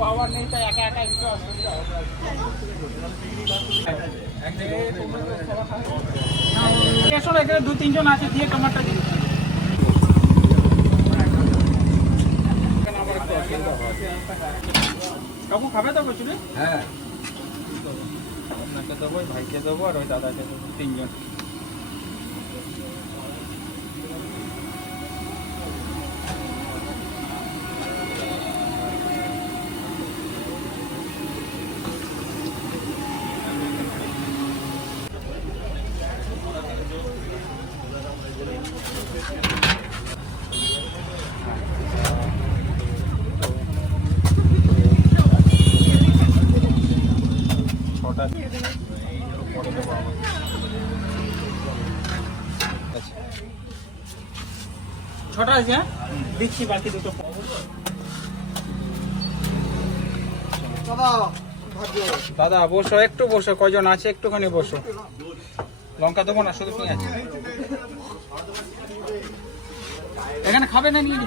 পাওয়ার নেই তাই একা একা একটু অসুবিধা এখানে 2-3 জন আছে দিয়ে টমাটো দিন কাকু খাবে তো কচুরি? হ্যাঁ আপনাকে দেবো ভাইকে দেবো আর ওই দাদাকে দেবো 3 জন। ছটা আছে দিচ্ছি বাকি দুটো দাদা বসো একটু বসো কয়জন আছে একটুখানি বসো লঙ্কা দেবো না শুধু পেঁয়াজ এখানে খাবে না নিয়ে